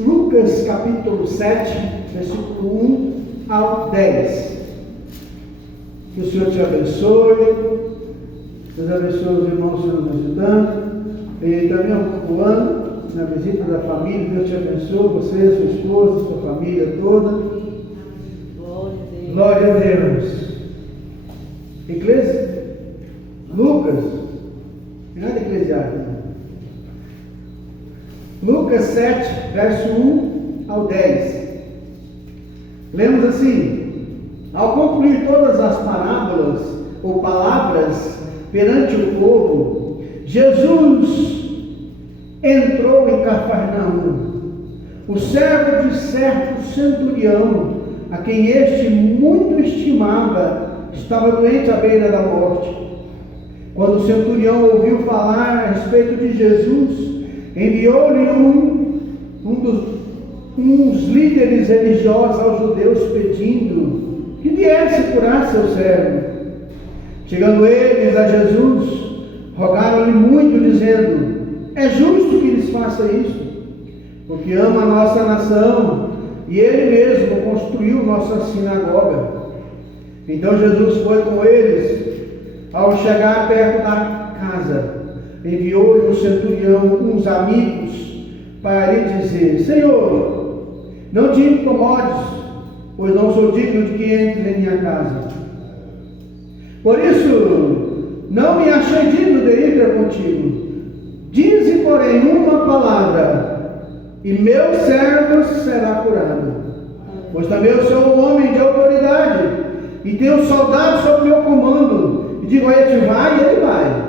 Lucas capítulo 7, versículo 1 ao 10. Que o Senhor te abençoe. Deus abençoe os irmãos que estão nos visitando. E também acompanhando na visita da família. Deus te abençoe, você, sua esposa, sua família toda. Glória a Deus. Lucas, não é Eclesiastes, não. Lucas 7, verso 1 ao 10. Lemos assim: ao concluir todas as parábolas ou palavras perante o povo, Jesus entrou em Cafarnaum. O servo de certo centurião, a quem este muito estimava, estava doente à beira da morte. Quando o centurião ouviu falar a respeito de Jesus, enviou-lhe uns líderes religiosos aos judeus pedindo que viesse curar seu servo. Chegando eles a Jesus, rogaram-lhe muito, dizendo: é justo que lhes faça isso, porque ama a nossa nação e ele mesmo construiu nossa sinagoga. Então Jesus foi com eles. Ao chegar perto da casa, enviou-lhe o centurião uns amigos para lhe dizer: Senhor, não te incomodes, pois não sou digno de que entres em minha casa. Por isso, não me achei digno de ir ter contigo. Dize, porém, uma palavra, e meu servo será curado. Pois também eu sou um homem de autoridade, e tenho soldados sob meu comando. E digo a este: vai, e ele vai.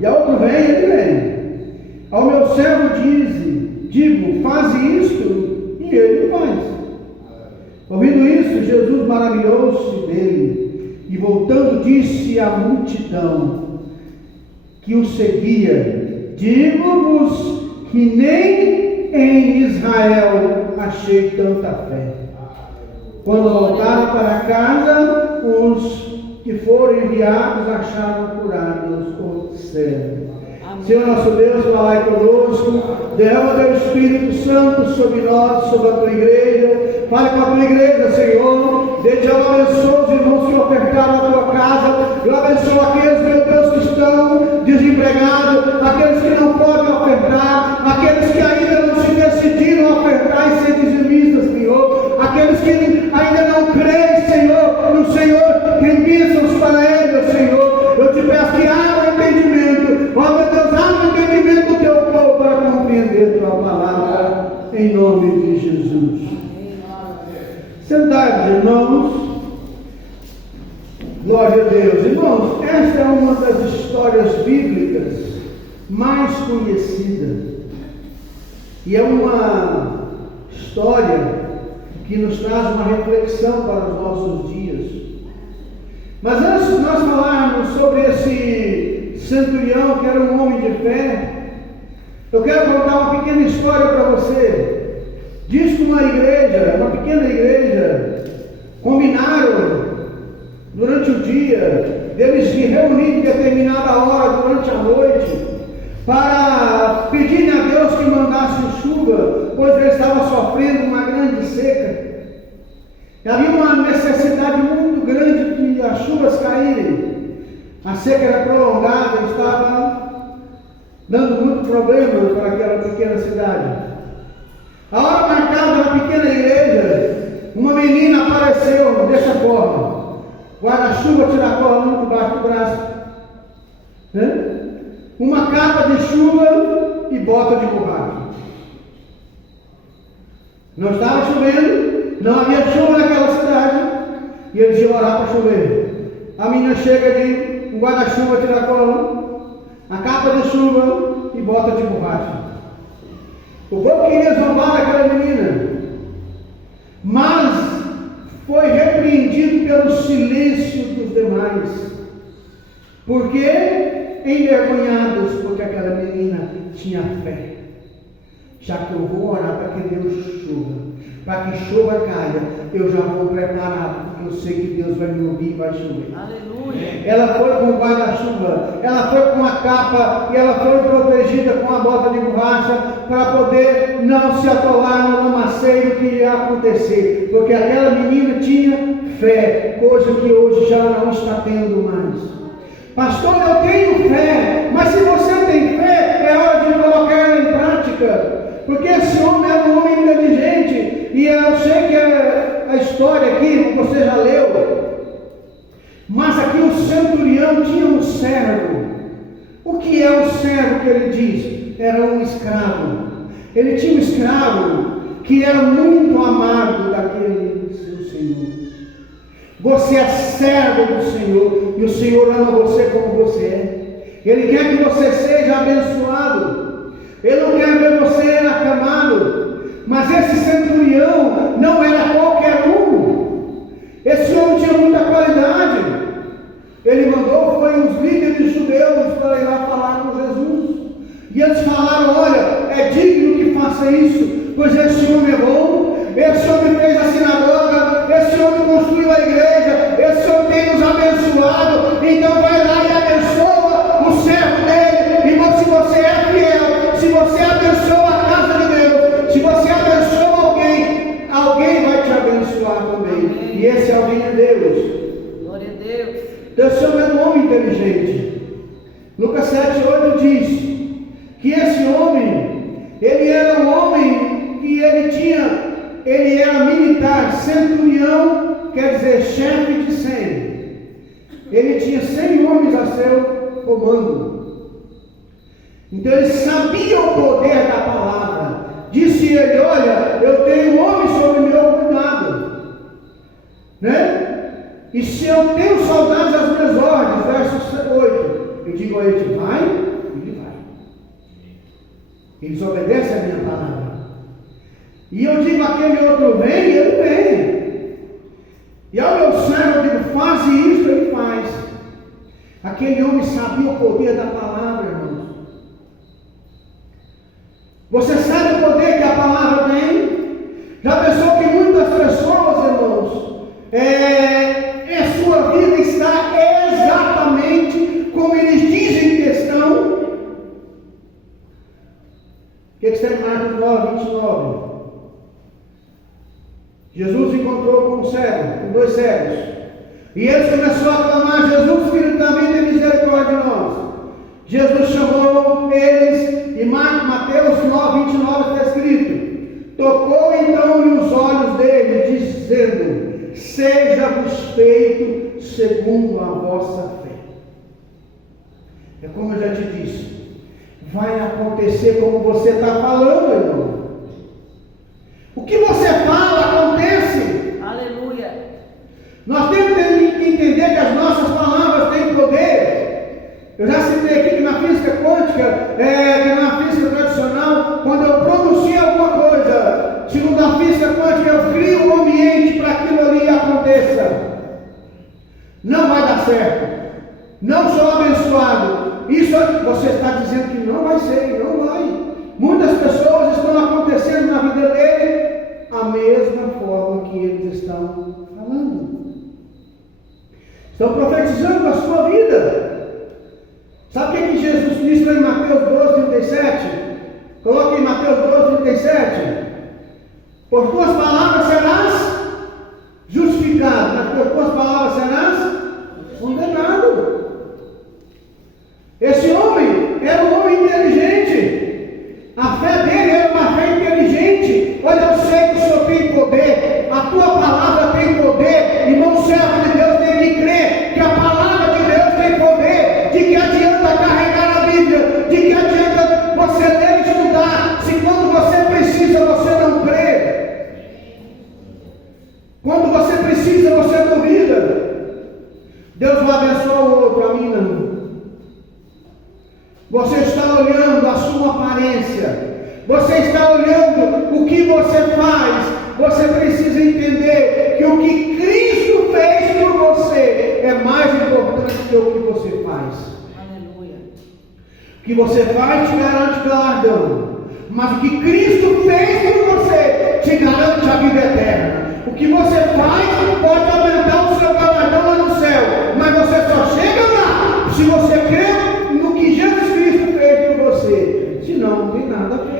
E a outro: vem, e ele vem. Ao meu servo digo: faze isto, e ele faz. Ouvindo isso, Jesus maravilhou-se dele, e voltando disse à multidão que o seguia: digo-vos que nem em Israel achei tanta fé. Quando voltaram para casa, os que foram enviados acharam curados o servo. Senhor nosso Deus, falai conosco, derrama teu Espírito Santo sobre nós, sobre a tua igreja. Fale com a tua igreja, Senhor. Deus abençoe os irmãos que ofertaram a tua casa. Eu abençoo aqueles, meu Deus, que estão desempregados, aqueles que não podem ofertar, aqueles que ainda não se decidiram a ofertar e ser dizimistas, Senhor. Aqueles que ainda não creem, Senhor, no Senhor, que bênçãos para eles, Senhor. Eu te peço que abra o entendimento, ó meu Deus, abre o entendimento do teu povo para compreender tua palavra, em nome de Jesus. Sentados, irmãos. Glória a Deus. Irmãos, esta é uma das histórias bíblicas mais conhecidas. E é uma história que nos traz uma reflexão para os nossos dias. Mas antes de nós falarmos sobre esse centurião que era um homem de fé, eu quero contar uma pequena história para você. Diz que uma pequena igreja, combinaram durante o dia, deles se reunirem em determinada hora durante a noite, para pedirem a Deus que mandasse chuva, pois eles estavam sofrendo uma grande seca. Havia uma necessidade muito grande de as chuvas caírem. A seca era prolongada, estava dando muito problema para aquela pequena cidade. A hora marcada na pequena igreja, uma menina apareceu dessa forma: guarda-chuva tiracolo debaixo do braço, uma capa de chuva e bota de borracha. Não estava chovendo, não havia chuva naquela cidade, e eles iam orar para chover. A menina chega ali, um guarda-chuva tiracolo, a capa de chuva e bota de borracha. O povo queria zombar daquela menina, mas foi repreendido pelo silêncio dos demais. Por quê? Envergonhados, porque aquela menina tinha fé. Já que eu vou orar para que Deus chuva, para que chuva caia, eu já vou preparado, porque eu sei que Deus vai me ouvir e vai chover. Aleluia. Ela foi com o guarda-chuva, ela foi com a capa, e ela foi protegida com a bota de borracha, para poder não se atolar no lamaçal acontecer, porque aquela menina tinha fé, coisa que hoje já não está tendo mais. Pastor, eu tenho fé, mas se você tem fé, é hora de colocar ela em prática, porque esse homem era um homem inteligente, e eu sei que a história aqui, você já leu, mas aqui o centurião tinha um servo. O que é o servo que ele diz? Era um escravo. Ele tinha um escravo que era muito amado daquele seu senhor. Você é servo do Senhor, e o Senhor ama você como você é. Ele quer que você seja abençoado. Ele não quer ver você acamado. Mas esse centurião não era qualquer um. Esse homem tinha muita qualidade. Ele mandou, foi os líderes judeus para ir lá falar com Jesus. E eles falaram: olha, é digno que faça isso, pois esse homem é bom, esse homem fez a sinagoga, esse homem construiu a igreja, esse homem tem nos abençoado, então vai lá e abençoa o servo dele. E se você é fiel, se você abençoa a casa de Deus, se você abençoa alguém, alguém vai te abençoar também. E esse alguém é Deus. Glória a Deus. Então esse homem era um homem inteligente. Lucas 7:8 diz que esse homem, ele era um homem que ele era militar, centurião, quer dizer, chefe de 100. Ele tinha 100 homens a seu comando. Então ele sabia o poder da palavra. Disse ele: olha, eu tenho um homem sob meu cuidado, né? E se eu tenho soldados às minhas ordens, verso 8, eu digo a ele: vai, ele vai. Eles obedecem a minha palavra. E eu digo àquele outro: vem, ele vem. E ao meu servo eu digo: faz isso, ele faz. Aquele homem sabia o poder da palavra, irmãos. Você sabe o poder que a palavra tem? Já pensou que muitas pessoas, irmãos, a sua vida está exatamente como eles dizem que estão? O que está em Marcos 9:29? Jesus encontrou com um cego, com 2 cegos. E eles começaram a clamar: Jesus, filho também tem misericórdia de nós. Jesus chamou eles, e Mateus 9:29 está escrito: tocou então os olhos dele, dizendo: seja-vos feito segundo a vossa fé. É como eu já te disse, vai acontecer como você está falando, irmão. O que você fala acontece. Aleluia. Nós temos que entender que as nossas palavras têm poder. Eu já citei aqui que na física quântica, que na física tradicional, quando eu pronuncio alguma coisa, segundo a física quântica, eu crio um ambiente para aquilo ali aconteça. Não vai dar certo. Não sou abençoado. Isso você está dizendo que não vai ser, e não vai. Muitas pessoas estão acontecendo na vida dele a mesma forma que eles estão falando. Estão profetizando a sua vida. Sabe o que Jesus disse em Mateus 12:37? Coloque em Mateus 12:37. Por tuas palavras serás justificado, mas por tuas palavras serás condenado. Esse homem era um homem inteligente. A fé dele era uma fé inteligente. Olha, eu sei que o Senhor tem poder, a tua palavra tem poder. Irmão, servo de Deus tem que crer que a palavra de Deus tem poder. De que adianta carregar a Bíblia? De que adianta você ler e estudar, se quando você precisa você não crê? Quando você precisa você duvida. Deus vai abençoar o outro, a mim não. Você está olhando a sua aparência, você está olhando o que você faz. Você precisa entender que o que Cristo fez por você é mais importante que o que você faz. Aleluia. O que você faz te garante galardão, mas o que Cristo fez por você te garante a vida eterna. O que você faz pode aumentar o seu galardão lá no céu, mas você só chega lá se você crê no que Jesus Cristo fez por você. Senão, não tem nada a ver.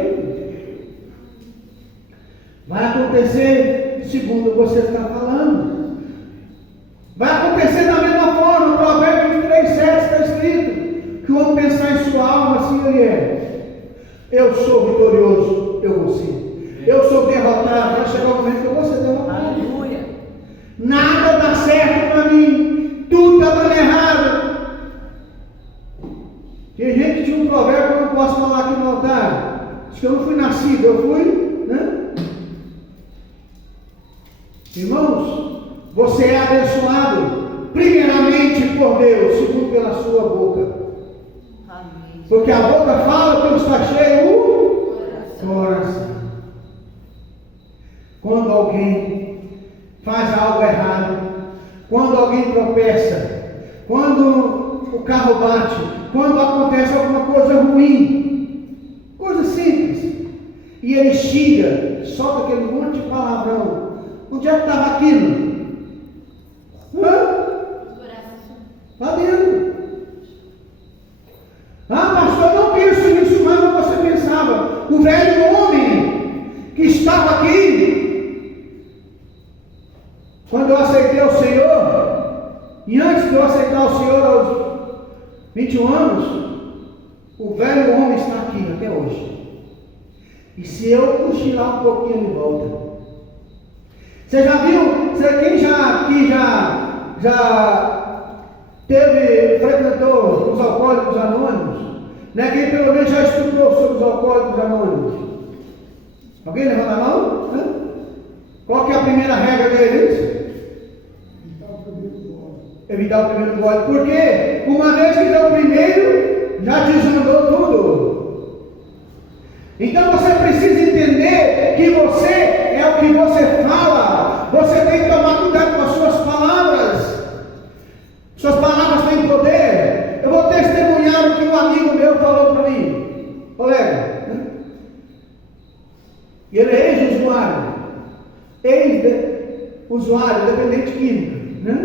Vai acontecer segundo você está falando. Vai acontecer da mesma forma. No Provérbios 23:7 está escrito que o homem pensar em sua alma, assim ele é. Eu sou vitorioso, eu vou ser. Eu sou derrotado, vai chegar o momento que eu vou ser derrotado. Aleluia. Nada dá certo para mim, tudo está dando errado. Tem gente que tinha um provérbio que eu não posso falar aqui no altar. Diz que eu não fui nascido, eu fui, né? Irmãos, você é abençoado, primeiramente por Deus, segundo pela sua boca. Amém. Porque a boca fala quando está cheio o coração. Quando alguém faz algo errado, quando alguém tropeça, quando o carro bate, quando acontece alguma coisa ruim, coisa simples, e ele xinga, solta aquele monte de palavrão. Onde é que estava aquilo? Está dentro. Ah, pastor, não penso nisso, mas como você pensava. O velho homem que estava aqui, quando eu aceitei o Senhor, e antes de eu aceitar o Senhor aos 21 anos, o velho homem está aqui até hoje. E se eu cochilar um pouquinho, ele volta. Você já viu? Quem aqui já frequentou os alcoólicos anônimos? Né? Quem pelo menos já estudou sobre os alcoólicos anônimos? Alguém levanta a mão? Hã? Qual que é a primeira regra deles? Evitar o primeiro gole. Por quê? Uma vez que deu o primeiro, já desandou tudo. Então você precisa entender que você é o que você fala. Você tem que tomar cuidado com as suas palavras. Suas palavras têm poder. Eu vou testemunhar o que um amigo meu falou para mim, colega. Ele é ex-usuário, dependente químico, né?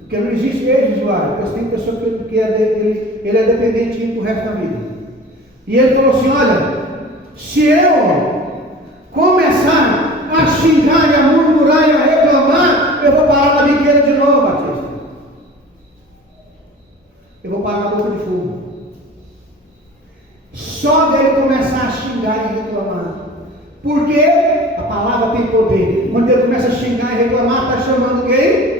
Porque não existe ex-usuário, porque tem pessoa que ele é dependente químico o resto da vida. E ele falou assim: olha, se eu começar a xingar e a murmurar e a reclamar, eu vou parar na biqueira de novo, Batista. Eu vou parar na boca de fogo. Só dele começar a xingar e reclamar. Porque a palavra tem poder. Quando ele começa a xingar e reclamar, está chamando quem?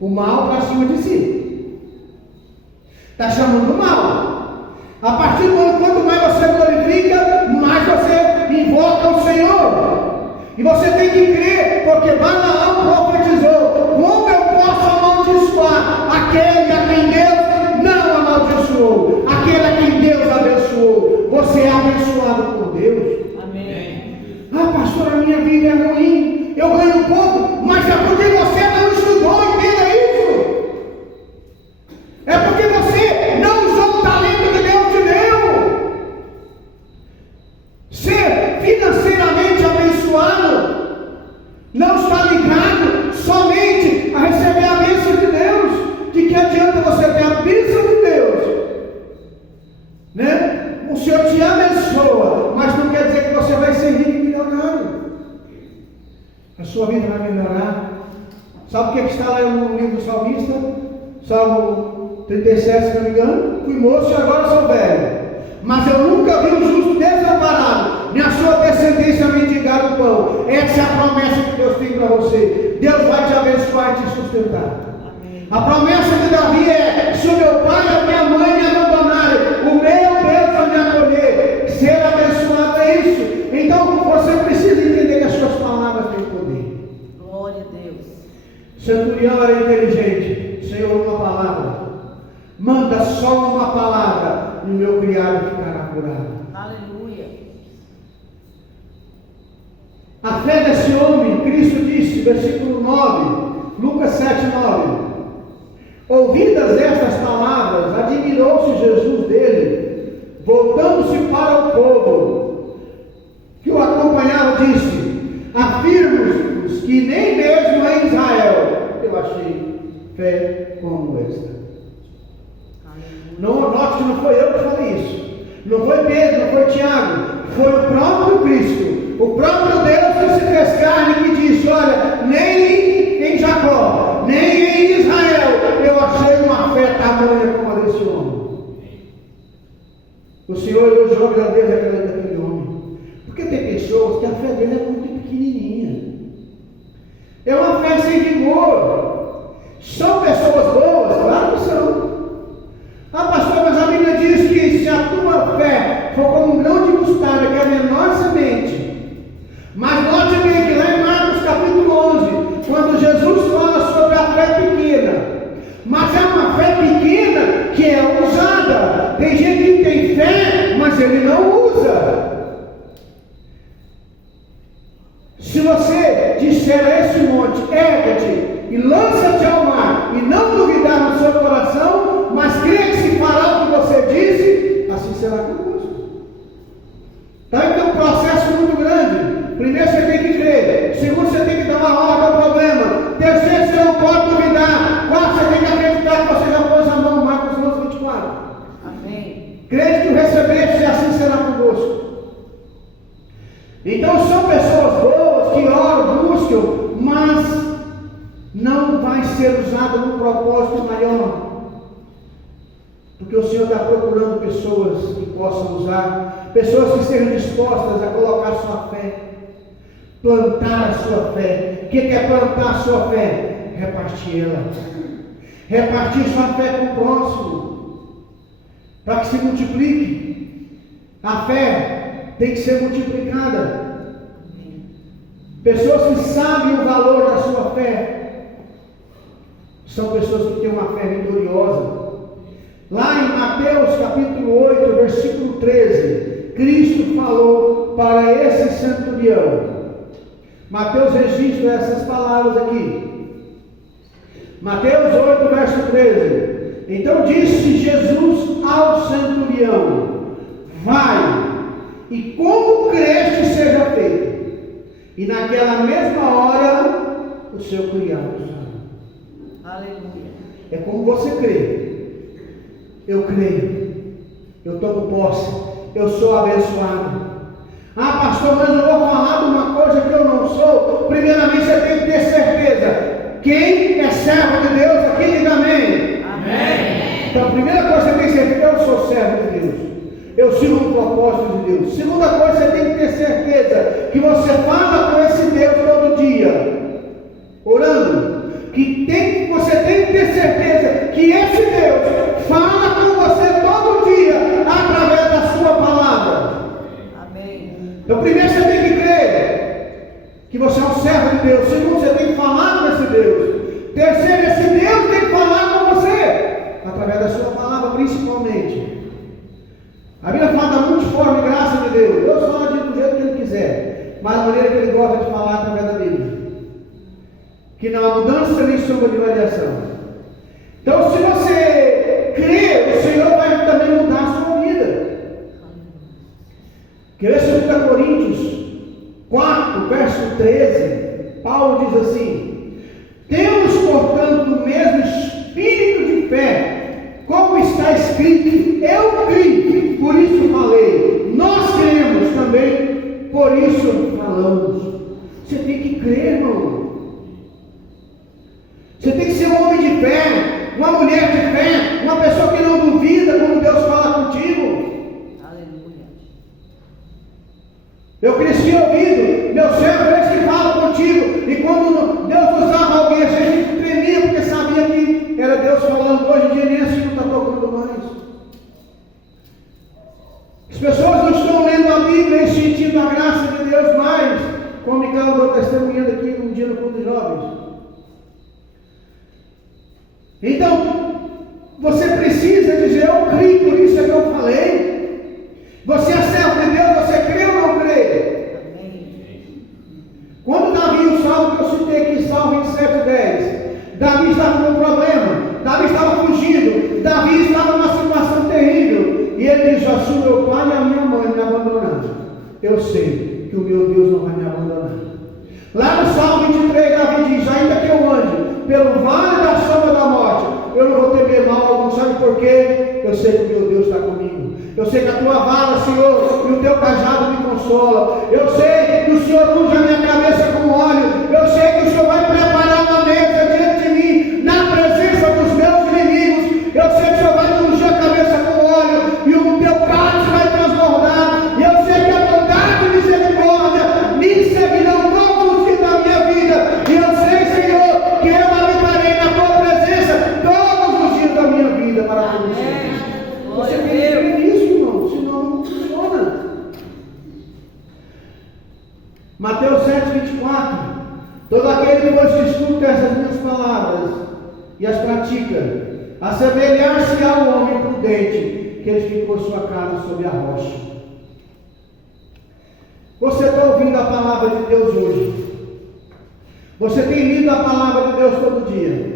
O mal para cima de si. Está chamando o mal. A partir do momento, quanto mais você glorifica, mais você invoca o Senhor. E você tem que crer, porque Balaão profetizou: como eu posso amaldiçoar aquele a quem Deus não amaldiçoou, aquele a quem Deus abençoou? Você é abençoado por Deus. Amém. Ah, pastor, a minha vida é ruim, eu ganho pouco, mas é porque você não estudou, entenda isso. É porque você não usou o talento que Deus te deu. Ser financeiramente abençoado não está ligado somente a receber a bênção de Deus. De que adianta você ter a bênção de Deus, né? O Senhor te abençoa, mas não quer dizer que você vai ser rico e milionário. A sua vida vai melhorar. Sabe o que está lá no livro do salmista? Salmo 37, se não me engano. Fui moço e agora sou velho, mas eu nunca vi um justo desamparado, nem a sua descendência mendigar o pão. Essa é a promessa que Deus tem para você. Deus vai te abençoar e te sustentar. Amém. A promessa de Davi é: se o meu pai e a minha mãe me abandonarem, o meu Deus vai me acolher. Ser abençoado é isso. Então você precisa entender que as suas palavras têm poder. Glória a Deus. Centurião era inteligente. Senhor, uma palavra. Manda só uma palavra e o meu criado ficará curado. Aleluia. A fé desse homem, Cristo disse, versículo 9, Lucas 7:9. Ouvidas estas palavras, admirou-se Jesus dele, voltando-se para o povo que o acompanhava, disse: afirmo-vos que nem mesmo em Israel eu achei fé como esta. Não, note que não foi eu que falei isso. Não foi Pedro, não foi Tiago. Foi o próprio Cristo. O próprio Deus que se pequenininha. É uma fé sem vigor. São pessoas boas? Claro que são. Ah, pastor, mas a Bíblia diz que se a tua fé for como um grão de mostarda, que é a menor semente. Mas note bem que lá em Marcos capítulo 11, quando Jesus fala sobre a fé pequena, mas é uma fé pequena que é usada. Tem gente que tem fé, mas ele não usa. Se você disser a esse monte, ergue-te e lança-te ao mar, e não duvidar no seu coração, mas crer que se fará o que você disse, assim será convosco. Está então um processo muito grande. Primeiro você tem que crer. Segundo você tem que dar uma ordem ao problema. Terceiro você não pode duvidar. Quarto você tem que acreditar que você já pôs a mão. Marcos 11:24. Amém. Crede que o recebeste e assim será convosco. Então são pessoas boas que oram, buscam, mas não vai ser usado num propósito maior. Porque o Senhor está procurando pessoas que possam usar, pessoas que estejam dispostas a colocar sua fé, plantar a sua fé. O que é plantar a sua fé? Repartir ela. Repartir sua fé com o próximo, para que se multiplique. A fé tem que ser multiplicada. Pessoas que sabem o valor da sua fé são pessoas que têm uma fé vitoriosa. Lá em Mateus capítulo 8, versículo 13, Cristo falou para esse centurião. Mateus registra essas palavras aqui. Mateus 8, verso 13. Então disse Jesus ao centurião: vai, e como creste seja feito. E naquela mesma hora o seu criado saiu. Aleluia. É como você crê. Eu creio. Eu tomo posse. Eu sou abençoado. Ah, pastor, mas eu vou falar de uma coisa que eu não sou. Primeiramente você tem que ter certeza. Quem é servo de Deus aqui, diga amém. Amém. Então a primeira coisa que você tem que certeza: eu sou servo de Deus. Eu sigo o propósito de Deus. Segunda coisa, você tem que ter certeza que você fala com esse Deus todo dia, orando. Você tem que ter certeza que esse Deus fala com você todo dia através da sua palavra. Amém. Então primeiro você tem que crer que você é um servo de Deus. Segundo, você tem que falar com esse Deus. Terceiro, esse Deus tem que falar com você através da sua palavra, principalmente. A Bíblia fala da multiforme graça de Deus. Deus fala do jeito que Ele quiser, mas a maneira que Ele gosta de falar através da Bíblia. Que não há mudança nem sombra de variação. Então, se você crê, o Senhor vai também mudar a sua vida. Que esse 2 Coríntios 4, verso 13, Paulo diz assim: temos, portanto, o mesmo espírito de fé, como está escrito: eu criei, por isso falei. Nós cremos também, por isso falamos. Você tem que crer, irmão. Você tem que ser um homem de fé, uma mulher de fé, uma pessoa que não duvida quando Deus fala contigo. Aleluia. Eu cresci ouvindo, meu servo é esse que fala contigo. E quando Deus usava alguém, a gente tremia porque sabia que era Deus falando. Hoje em dia nem assim não está tocando mais. As pessoas não estão lendo a Bíblia e sentindo a graça de Deus mais, como Micael andou testemunhando aqui um dia no culto de jovens. Então, você precisa dizer: eu creio, por isso é que eu falei. Você é servo de Deus, você crê ou não crê? Amém. Quando Davi, o salmo que eu citei aqui, Salmo 27:10, Davi estava com um problema, Davi estava fugindo, Davi estava numa situação terrível, e ele diz assim: meu pai e a minha mãe me abandonaram, eu sei que o meu Deus não vai me abandonar. Lá no Salmo 23, Davi diz: ainda que eu ande pelo vale da sombra da morte, eu não vou temer mal algum. Sabe por quê? Eu sei que o meu Deus está comigo. Eu sei que a tua vara, Senhor, e o teu cajado me consola. Eu sei que o Senhor unge a minha cabeça com óleo. Eu sei que o Senhor vai preparar uma mesa diante de mim, na presença dos meus inimigos. Eu sei que o Senhor vai ungir a cabeça com óleo, e o teu cálice vai transbordar. E eu sei que a bondade e misericórdia me seguirão 7:24. Todo aquele pois que escuta essas minhas palavras e as pratica, assemelhar-se ao homem prudente que edificou sua casa sobre a rocha. Você está ouvindo a palavra de Deus hoje? Você tem lido a palavra de Deus todo dia?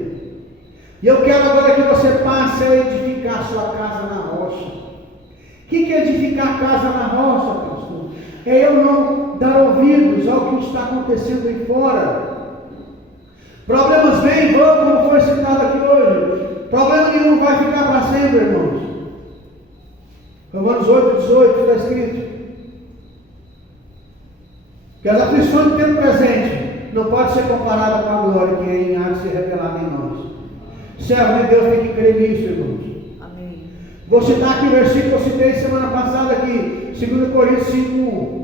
E eu quero agora que você passe a edificar sua casa na rocha. O que é edificar a casa na rocha, pastor? É eu não dar ouvidos ao que está acontecendo aí fora. Problemas vêm e vão, como foi citado aqui hoje. Problema nenhum vai ficar para sempre, irmãos. Romanos 8:18 está escrito que as aflições do tempo presente não podem ser comparadas com a glória que em há de ser revelada em nós. Servo de Deus tem que crer nisso, irmãos. Amém. Vou citar aqui o versículo que eu citei semana passada aqui, 2 Coríntios 5:1.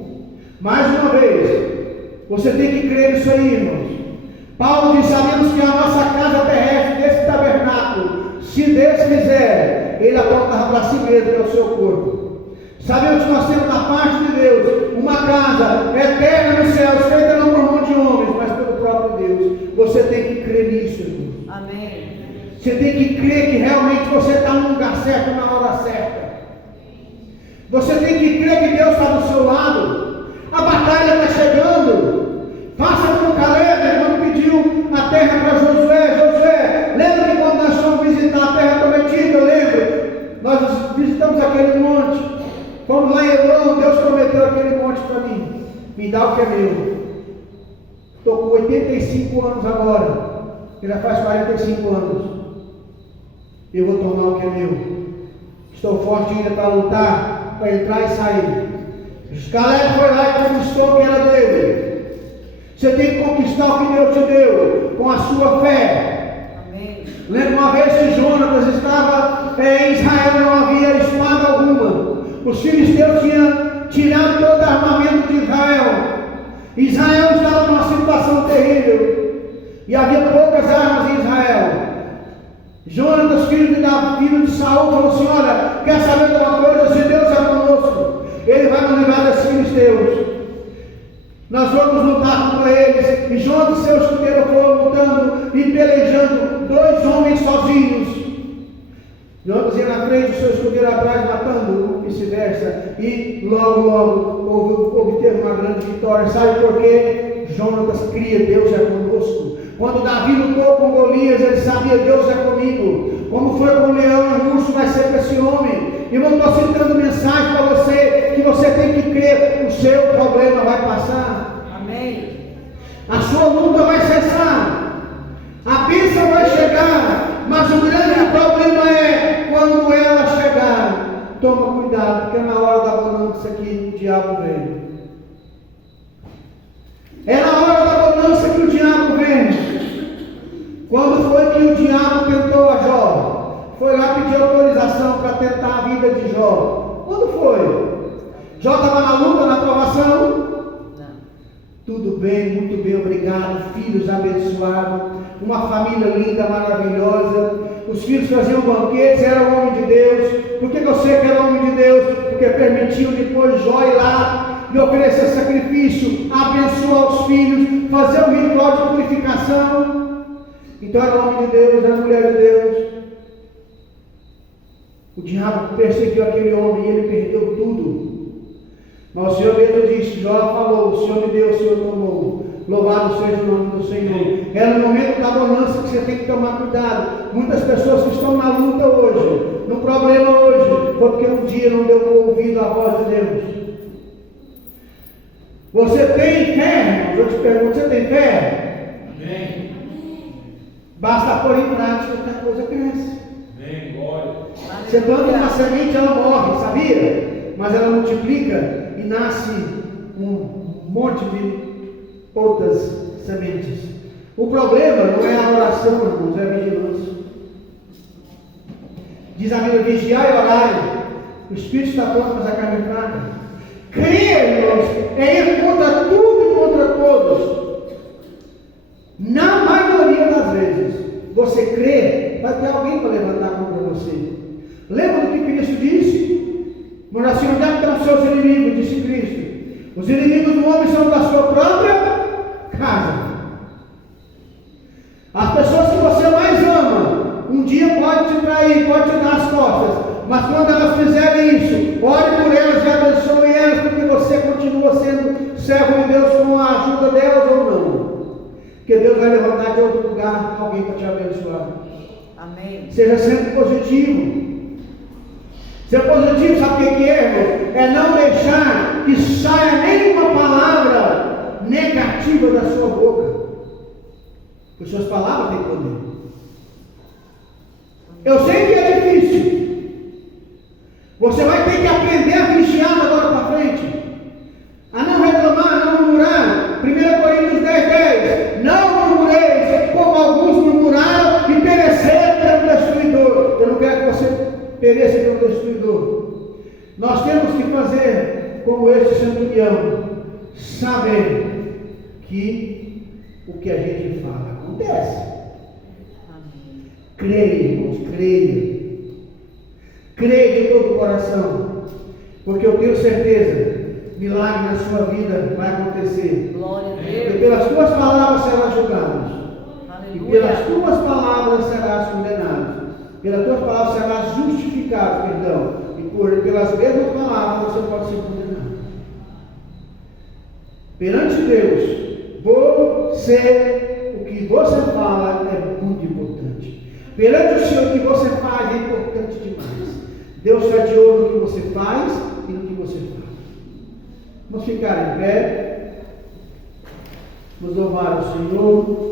Mais uma vez, você tem que crer nisso aí, irmãos. Paulo diz: sabemos que a nossa casa terrestre, desse tabernáculo, se Deus quiser, Ele apontava para si mesmo, que é o seu corpo. Sabemos que nós temos da parte de Deus uma casa eterna nos céus, feita não por mão de homens, mas pelo próprio Deus. Você tem que crer nisso, irmãos. Amém. Você tem que crer que realmente você está no lugar certo, na hora certa. Você tem que crer que Deus está do seu lado. A batalha está chegando. Faça como Caleb, quando pediu a terra para Josué. Josué, lembra que quando nós fomos visitar a terra prometida? Eu lembro. Nós visitamos aquele monte. Fomos lá em Hebron, Deus prometeu aquele monte para mim. Me dá o que é meu. Estou com 85 anos agora. Ele já faz 45 anos. Eu vou tomar o que é meu. Estou forte ainda para lutar, para entrar e sair. Caleb foi lá e conquistou o que era dele. Você tem que conquistar o que Deus te deu, com a sua fé. Amém. Lembra uma vez que Jonatas estava em Israel, não havia espada alguma. Os filisteus tinham tirado todo o armamento de Israel. Israel estava numa situação terrível. E havia poucas armas em Israel. Jonatas, filho de Saul, falou assim: olha, quer saber de uma coisa? Se Deus é conosco, Ele vai nos livrar dos filisteus. Nós vamos lutar contra eles. E Jonatas e seu escudeiro foram lutando e pelejando, 2 homens sozinhos. Jonatas ia na frente, o seu escudeiro atrás, matando, vice-versa. E logo obteve uma grande vitória. Sabe por quê? Jonatas cria: Deus é conosco. Quando Davi lutou com Golias, ele sabia: Deus é comigo. Como foi com o leão e o urso, vai ser com esse homem. E eu estou citando mensagem para você, que você tem que crer: o seu problema vai passar. Amém. A sua luta vai cessar. A bênção vai chegar. Mas o grande problema é quando ela chegar. Toma cuidado, porque na hora da bonança que o diabo vem. É na hora da bonança que o diabo vem. Quando foi que o diabo tentou a Jó? Foi lá pedir autorização para tentar a vida de Jó. Quando foi? Jó estava na luta, na provação? Não. Tudo bem, muito bem, obrigado. Filhos abençoados, uma família linda, maravilhosa. Os filhos faziam banquetes, era o homem de Deus. Por que eu sei que era homem de Deus? Porque permitiu depois Jó ir lá e oferecer sacrifício, abençoar os filhos, fazer o ritual de purificação. Então era homem de Deus, era mulher de Deus. O diabo perseguiu aquele homem e ele perdeu tudo. Mas o Senhor mesmo disse: Jó falou, o Senhor me deu, o Senhor tomou. Louvado seja o nome do Senhor. É no momento da bonança que você tem que tomar cuidado. Muitas pessoas que estão na luta hoje, no problema hoje, foi porque um dia não deu ouvido à voz de Deus. Você tem fé, irmãos? Eu te pergunto: você tem fé? Amém. Basta pôr em prática que a coisa cresce. Amém. Glória. Você planta uma semente, ela morre, sabia? Mas ela multiplica e nasce um monte de outras sementes. O problema não é a oração, irmãos, é a vigilância. Diz a Bíblia: vigiai e orai. O Espírito está pronto, mas a carne é fraca. Crer, irmãos, é ir contra tudo e contra todos. Na maioria das vezes, você crê, vai ter alguém para levantar contra você. Lembra do que Cristo disse? Mas assim, onde é que estão os seus inimigos? Disse Cristo: os inimigos do homem são da sua própria quando elas fizerem isso, ore por elas e abençoe elas, porque você continua sendo servo de Deus com a ajuda delas ou não. Porque Deus vai levantar de outro lugar alguém para te abençoar. Amém. Seja sempre positivo. Ser positivo, sabe o que é, irmão? É não deixar que saia nenhuma palavra negativa da sua boca. Porque suas palavras têm poder. Eu sei que é difícil. Você vai ter que aprender a vigiar agora para frente. A não reclamar, a não murmurar. 1 Coríntios 10:10. Não murmureis, como alguns murmuraram e pereceram pelo destruidor. Eu não quero que você pereça pelo destruidor. Nós temos que fazer como esse centurião. Saber que o que a gente fala acontece. Amém. Creia, irmãos, creia. Creia de todo o coração. Porque eu tenho certeza, milagre na sua vida vai acontecer. Glória a E Deus. pelas tuas palavras serás julgado. E pelas Aleluia. tuas palavras serás condenado. Pelas tuas palavras serás justificado, perdão. E pelas mesmas palavras você pode ser condenado. Perante Deus, o que você fala é muito importante. Perante o Senhor, o que você faz é importante demais. Deus está de olho no que você faz e no que você fala. Vamos ficar em pé. Vamos louvar o Senhor.